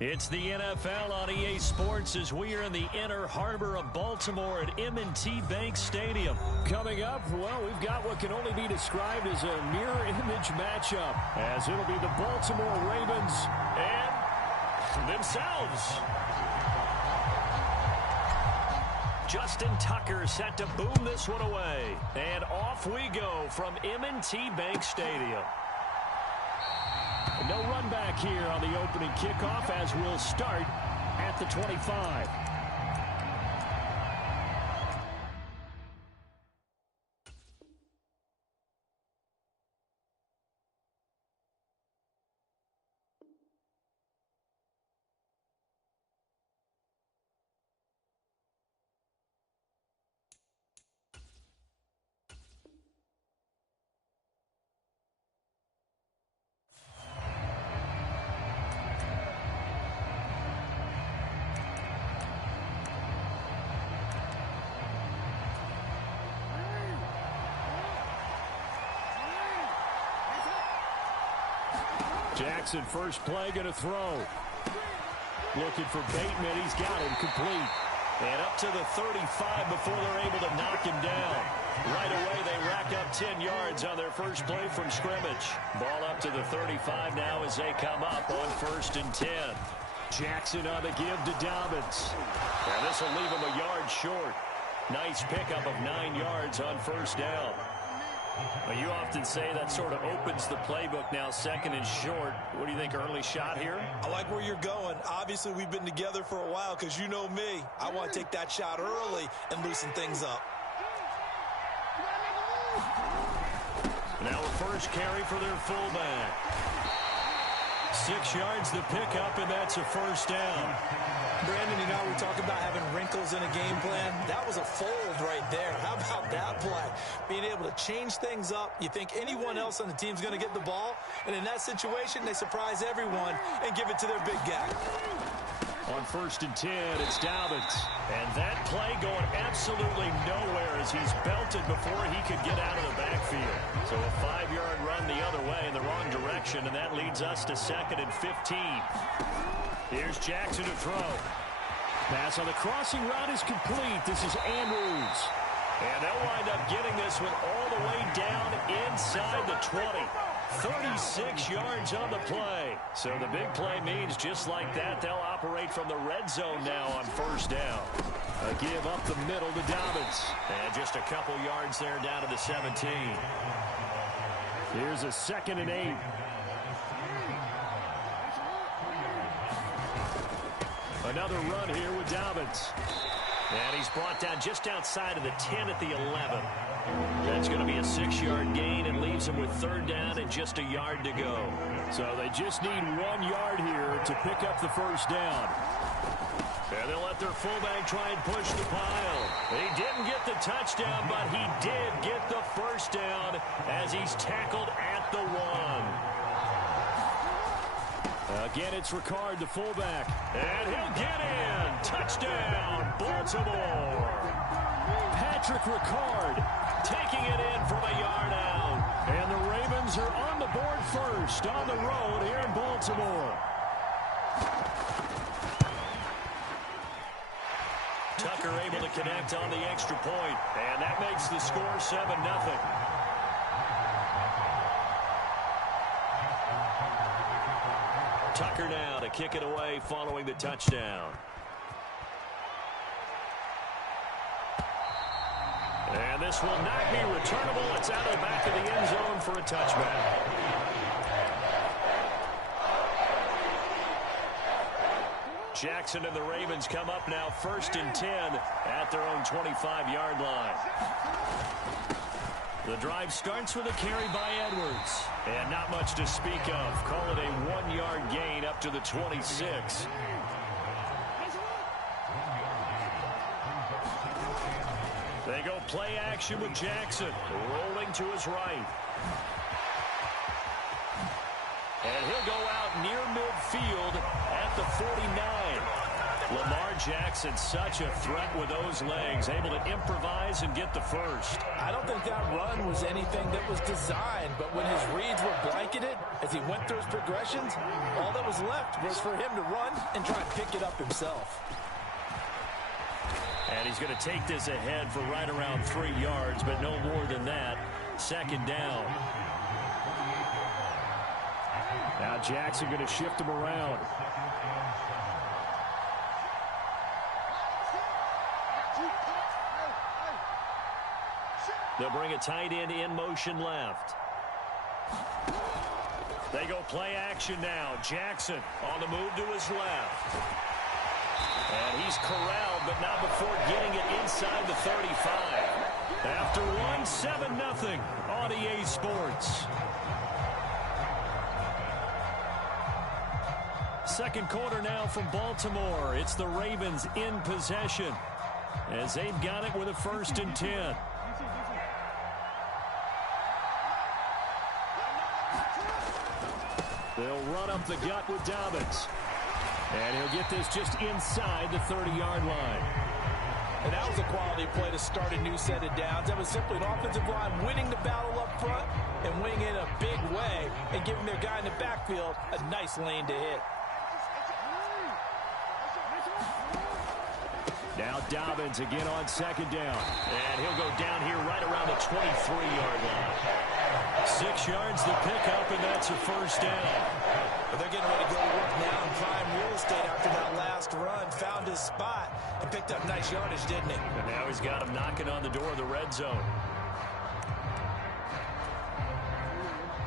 It's the NFL on EA Sports as we are in the inner harbor of Baltimore at M&T Bank Stadium. Coming up, well, we've got what can only be described as a mirror image matchup, as it'll be the Baltimore Ravens and themselves. Justin Tucker set to boom this one away. And off we go from M&T Bank Stadium. No run back here on the opening kickoff as we'll start at the 25. Jackson, first play, going to throw. Looking for Bateman. He's got him complete. And up to the 35 before they're able to knock him down. Right away, they rack up 10 yards on their first play from scrimmage. Ball up to the 35 now as they come up on 1st and 10. Jackson on the give to Dobbins. And this will leave him a yard short. Nice pickup of 9 yards on 1st down. Well, you often say that sort of opens the playbook now, 2nd and short. What do you think, early shot here? I like where you're going. Obviously, we've been together for a while because you know me. I want to take that shot early and loosen things up. Now a first carry for their fullback. 6 yards the pickup, and that's a 1st down. Brandon, you know, we talk about having wrinkles in a game plan. That was a fold right there. How about that play? Being able to change things up. You think anyone else on the team's going to get the ball, and in that situation, they surprise everyone and give it to their big guy. On 1st and 10, it's Dobbins. And that play going absolutely nowhere as he's belted before he could get out of the backfield. So a 5-yard run the other way in the wrong direction, and that leads us to 2nd and 15. Here's Jackson to throw. Pass on the crossing route is complete. This is Andrews. And they'll wind up getting this one all the way down inside the 20. 36 yards on the play. So the big play means just like that, they'll operate from the red zone now on 1st down. A give up the middle to Dobbins. And just a couple yards there down to the 17. Here's a 2nd and 8. Another run here with Dobbins. And he's brought down just outside of the 10 at the 11. That's going to be a 6-yard gain and leaves him with 3rd down and just a yard to go. So they just need 1 yard here to pick up the 1st down. And they'll let their fullback try and push the pile. He didn't get the touchdown, but he did get the 1st down as he's tackled at the 1. Again, it's Ricard, the fullback. And he'll get in. Touchdown, Baltimore. Patrick Ricard taking it in from a yard out. And the Ravens are on the board first on the road here in Baltimore. Tucker able to connect on the extra point. And that makes the score 7-0. Tucker now to kick it away following the touchdown. And this will not be returnable. It's out of the back of the end zone for a touchback. Jackson and the Ravens come up now 1st and 10 at their own 25-yard line. The drive starts with a carry by Edwards. And not much to speak of. Call it a 1-yard gain up to the 26. They go play action with Jackson. Rolling to his right. And he'll go out near midfield at the 49. Lamar Jackson, such a threat with those legs, able to improvise and get the first. I don't think that run was anything that was designed, but when his reads were blanketed, as he went through his progressions, all that was left was for him to run and try and pick it up himself. And he's going to take this ahead for right around 3 yards, but no more than that. Second down. Now Jackson going to shift him around. They'll bring a tight end in motion left. They go play action now. Jackson on the move to his left. And he's corralled, but not before getting it inside the 35. After one, 7-0 on EA Sports. Second quarter now from Baltimore. It's the Ravens in possession as they've got it with a 1st and 10. They'll run up the gut with Dobbins. And he'll get this just inside the 30-yard line. And that was a quality play to start a new set of downs. That was simply an offensive line winning the battle up front and winning in a big way and giving their guy in the backfield a nice lane to hit. Now Dobbins again on 2nd down. And he'll go down here right around the 23-yard line. 6 yards the pickup, and that's a 1st down. But they're getting ready to go to work now in prime real estate after that last run. Found his spot and picked up nice yardage, didn't he? And now he's got him knocking on the door of the red zone.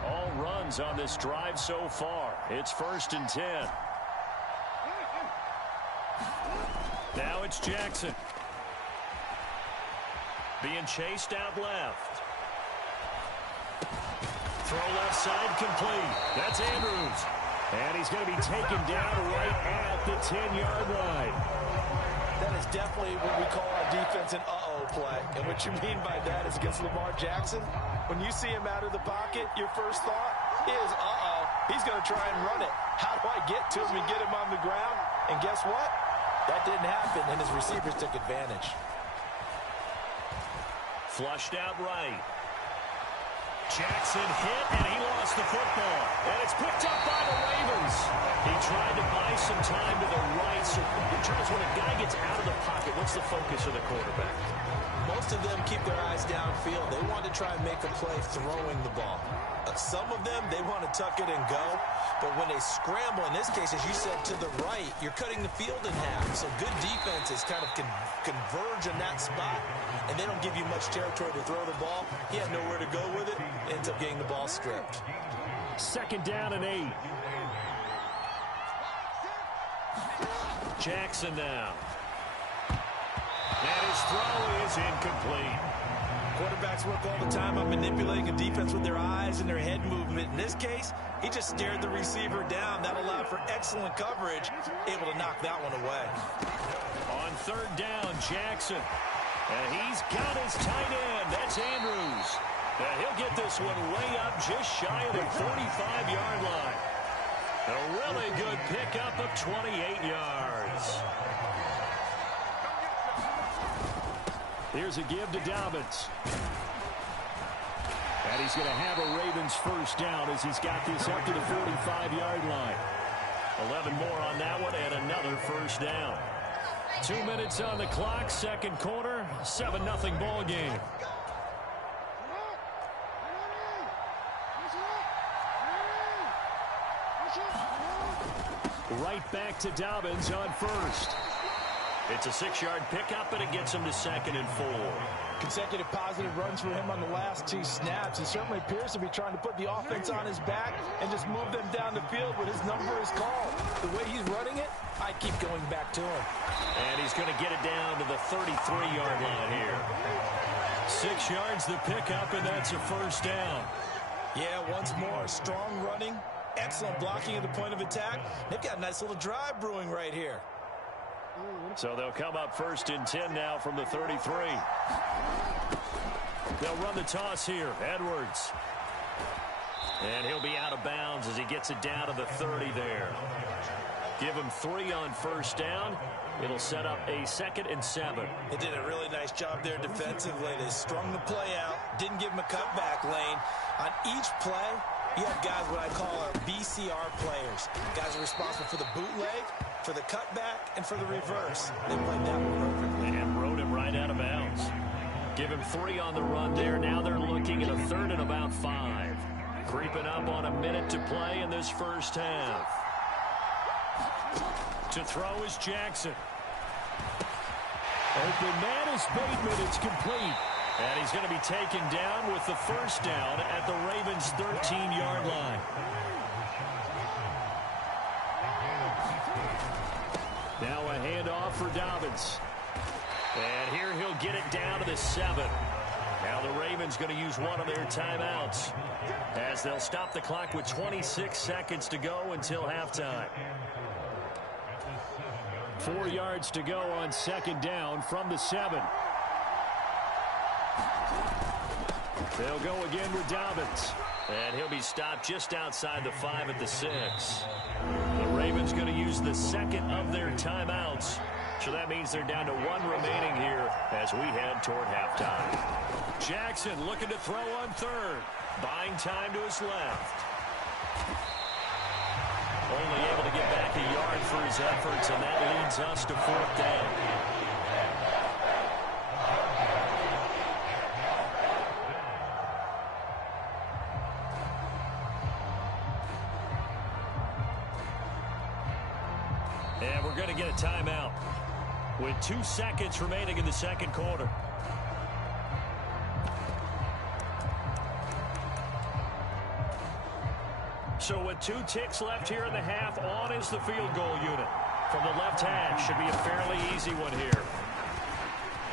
All runs on this drive so far. It's 1st and 10. Now it's Jackson. Being chased out left. Throw left side complete. That's Andrews. And he's going to be taken down right at the 10-yard line. That is definitely what we call our defense an uh-oh play. And what you mean by that is against Lamar Jackson, when you see him out of the pocket, your first thought is, uh-oh, he's going to try and run it. How do I get to him and get him on the ground? And guess what? That didn't happen, and his receivers took advantage. Flushed out right. Jackson hit, and he lost the football. And it's picked up by the Ravens. He tried to buy some time to the right. So, Charles, when a guy gets out of the pocket, what's the focus of the quarterback? Most of them keep their eyes downfield. They want to try and make a play throwing the ball. Some of them, they want to tuck it and go. But when they scramble, in this case, as you said, to the right, you're cutting the field in half. So good defenses kind of converge in that spot, and they don't give you much territory to throw the ball. He had nowhere to go with it. Ends up getting the ball stripped. 2nd down and 8. Jackson now. And his throw is incomplete. Quarterbacks work all the time on manipulating a defense with their eyes and their head movement. In this case, he just stared the receiver down. That allowed for excellent coverage, able to knock that one away. On 3rd down, Jackson. And he's got his tight end. That's Andrews. And he'll get this one way up just shy of the 45-yard line. A really good pickup of 28 yards. Here's a give to Dobbins. And he's going to have a Ravens 1st down as he's got this up to the 45-yard line. 11 more on that one and another 1st down. 2 minutes on the clock, 2nd quarter, 7-0 ball game. Right back to Dobbins on 1st. It's a 6-yard pickup, and it gets him to 2nd and 4. Consecutive positive runs for him on the last 2 snaps. He certainly appears to be trying to put the offense on his back and just move them down the field when his number is called. The way he's running it, I keep going back to him. And he's going to get it down to the 33-yard line here. 6 yards the pickup, and that's a 1st down. Yeah, once more, strong running, excellent blocking at the point of attack. They've got a nice little drive brewing right here. So they'll come up 1st and 10 now from the 33. They'll run the toss here. Edwards. And he'll be out of bounds as he gets it down to the 30 there. Give him 3 on first down. It'll set up a 2nd and 7. They did a really nice job there defensively. They strung the play out, didn't give him a cutback lane. On each play, you have guys what I call our BCR players. Guys are responsible for the bootleg, for the cutback, and for the reverse. They played that one perfectly. And rode him right out of bounds. Give him 3 on the run there. Now they're looking at a 3rd and about 5. Creeping up on a minute to play in this first half. To throw is Jackson. Open man is Bateman. It's complete. And he's going to be taken down with the first down at the Ravens' 13-yard line. Now a handoff for Dobbins. And here he'll get it down to the 7. Now the Ravens going to use one of their timeouts as they'll stop the clock with 26 seconds to go until halftime. 4 yards to go on 2nd down from the 7. They'll go again with Dobbins. And he'll be stopped just outside the 5 at the 6. The Ravens going to use the 2nd of their timeouts. So that means they're down to 1 remaining here as we head toward halftime. Jackson looking to throw on 3rd. Buying time to his left. Only able to get back a yard for his efforts, and that leads us to 4th down. And we're going to get a timeout with 2 seconds remaining in the 2nd quarter. So with 2 ticks left here in the half, on is the field goal unit. From the left hash, should be a fairly easy one here.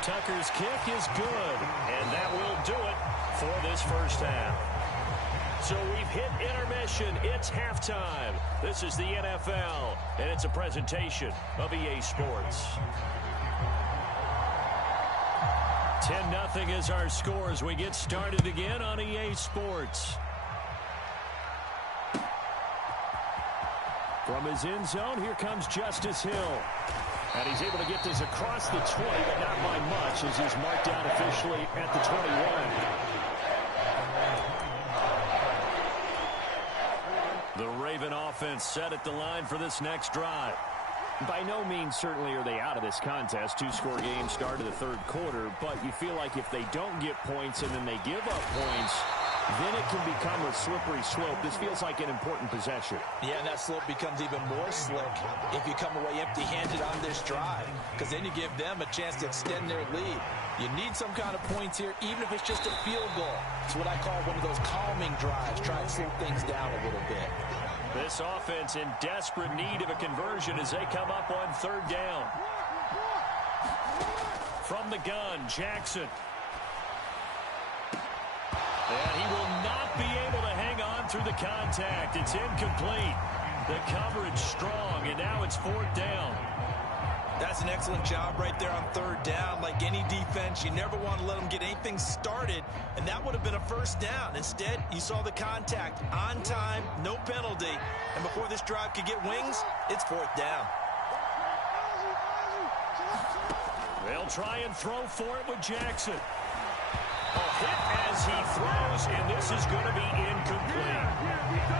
Tucker's kick is good, and that will do it for this first half. So we've hit intermission. It's halftime. This is the NFL, and it's a presentation of EA Sports. 10-0 is our score as we get started again on EA Sports. From his end zone, here comes Justice Hill. And he's able to get this across the 20, but not by much, as he's marked down officially at the 21. The Raven offense set at the line for this next drive. By no means certainly are they out of this contest. 2-score game start of the 3rd quarter, but you feel like if they don't get points and then they give up points, then it can become a slippery slope. This feels like an important possession. Yeah, and that slope becomes even more slick if you come away empty-handed on this drive, because then you give them a chance to extend their lead. You need some kind of points here, even if it's just a field goal. It's what I call one of those calming drives, try and slow things down a little bit. This offense in desperate need of a conversion as they come up on 3rd down. From the gun, Jackson. And he will not be able to hang on through the contact. It's incomplete. The coverage strong, and now it's 4th down. That's an excellent job right there on 3rd down. Like any defense, you never want to let them get anything started, and that would have been a first down. Instead, you saw the contact on time, no penalty, and before this drive could get wings, it's 4th down. They'll try and throw for it with Jackson. A hit as he throws, and this is going to be incomplete.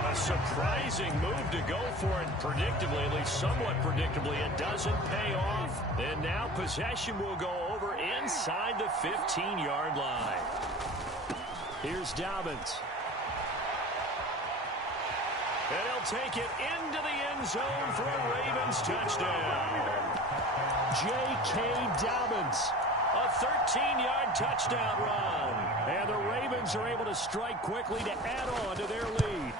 A surprising move to go for it, predictably, at least somewhat predictably, it doesn't pay off. And now possession will go over inside the 15-yard line. Here's Dobbins. And he'll take it into the end zone for a Ravens touchdown. J.K. Dobbins. A 13-yard touchdown run. And the Ravens are able to strike quickly to add on to their lead.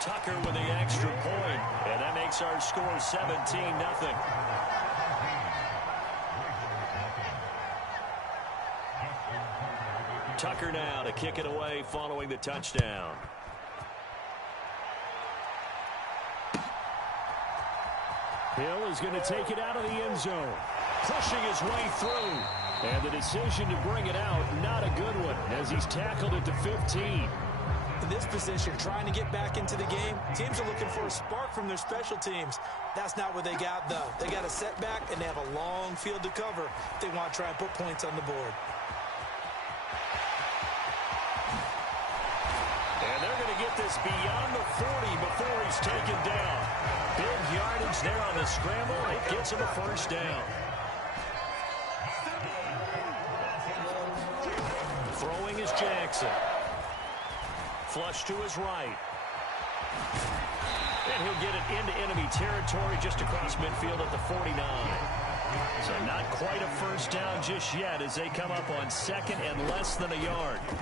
Tucker with the extra point, and that makes our score 17-0. Tucker now to kick it away following the touchdown. Hill is going to take it out of the end zone. Pushing his way through. And the decision to bring it out, not a good one, as he's tackled at the 15. in this position, trying to get back into the game. Teams are looking for a spark from their special teams. That's not what they got, though. They got a setback, and they have a long field to cover if they want to try and put points on the board. And they're going to get this beyond the 40 before he's taken down. Big yardage there on the scramble. It gets him a first down. Throwing is Jackson. Flush to his right. And he'll get it into enemy territory just across midfield at the 49. So not quite a first down just yet as they come up on second and less than a yard. And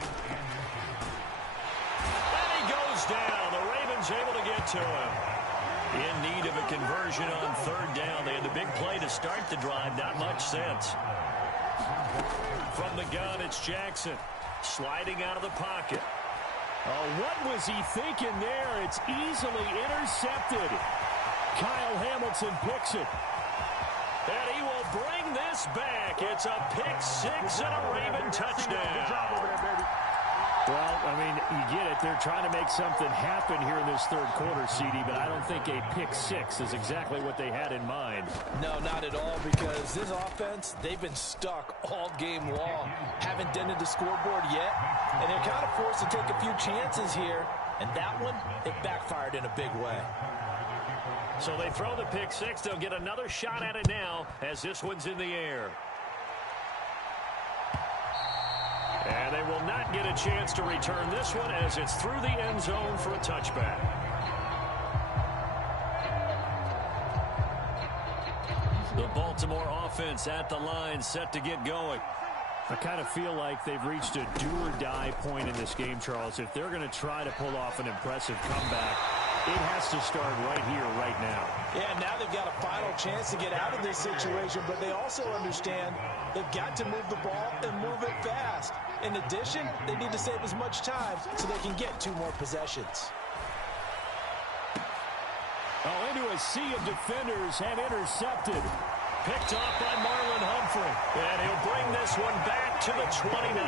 he goes down. The Ravens able to get to him. In need of a conversion on third down. They had the big play to start the drive. Not much sense. From the gun, it's Jackson. Sliding out of the pocket. Oh, what was he thinking there? It's easily intercepted. Kyle Hamilton picks it. And he will bring this back. It's a pick six and a Raven touchdown. Good job over there, baby. Well, I mean, you get it. They're trying to make something happen here in this third quarter, CD, but I don't think a pick six is exactly what they had in mind. No, not at all, because this offense, they've been stuck all game long. Haven't dented the scoreboard yet, and they're kind of forced to take a few chances here, and that one, it backfired in a big way. So they throw the pick six. They'll get another shot at it now as this one's in the air. And they will not get a chance to return this one as it's through the end zone for a touchback. The Baltimore offense at the line, set to get going. I kind of feel like they've reached a do-or-die point in this game, Charles. If they're going to try to pull off an impressive comeback, it has to start right here, right now. Yeah, now they've got a final chance to get out of this situation, but they also understand they've got to move the ball and move it fast. In addition, they need to save as much time so they can get 2 more possessions. Oh, into a sea of defenders and intercepted. Picked off by Marlon Humphrey. And he'll bring this one back to the 29.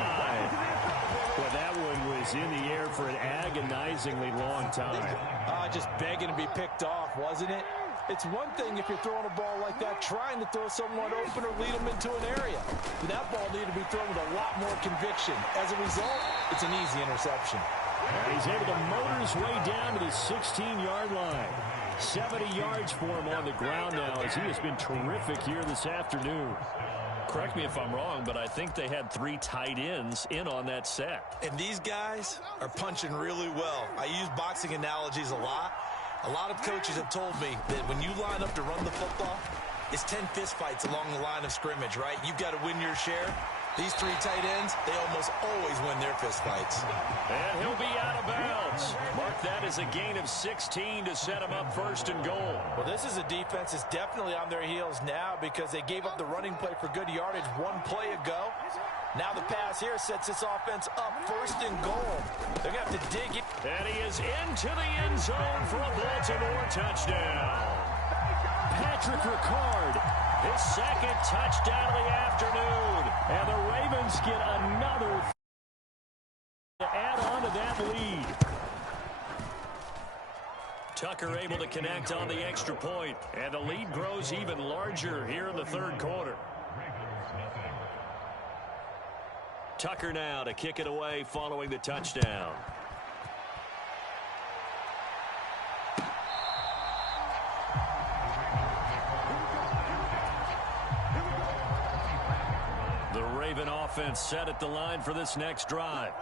Well, that one was in the air for an agonizingly long time. Just begging to be picked off, wasn't it? It's one thing if you're throwing a ball like that, trying to throw someone open or lead them into an area. But that ball needed to be thrown with a lot more conviction. As a result, it's an easy interception. And he's able to motor his way down to the 16-yard line. 70 yards for him on the ground now as he has been terrific here this afternoon. Correct me if I'm wrong, but I think they had 3 tight ends in on that set. And these guys are punching really well. I use boxing analogies a lot. A lot of coaches have told me that when you line up to run the football, it's 10 fistfights along the line of scrimmage, right? You've got to win your share. These 3 tight ends, they almost always win their fistfights. And he'll be out of bounds. Mark that as a gain of 16 to set him up first and goal. Well, this is a defense that's definitely on their heels now because they gave up the running play for good yardage 1 play ago. Now the pass here sets this offense up first and goal. They're going to have to dig it. And he is into the end zone for a Baltimore touchdown. Patrick Ricard, his second touchdown of the afternoon. And the Ravens get another to add on to that lead. Tucker able to connect on the extra point. And the lead grows even larger here in the third quarter. Tucker now to kick it away following the touchdown. The Raven offense set at the line for this next drive.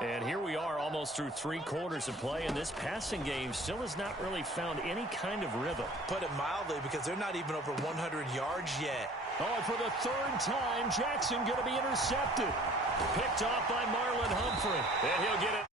And here we are almost through 3 quarters of play, and this passing game still has not really found any kind of rhythm. Put it mildly, because they're not even over 100 yards yet. Oh, and for the 3rd time, Jackson going to be intercepted. Picked off by Marlon Humphrey. And he'll get it.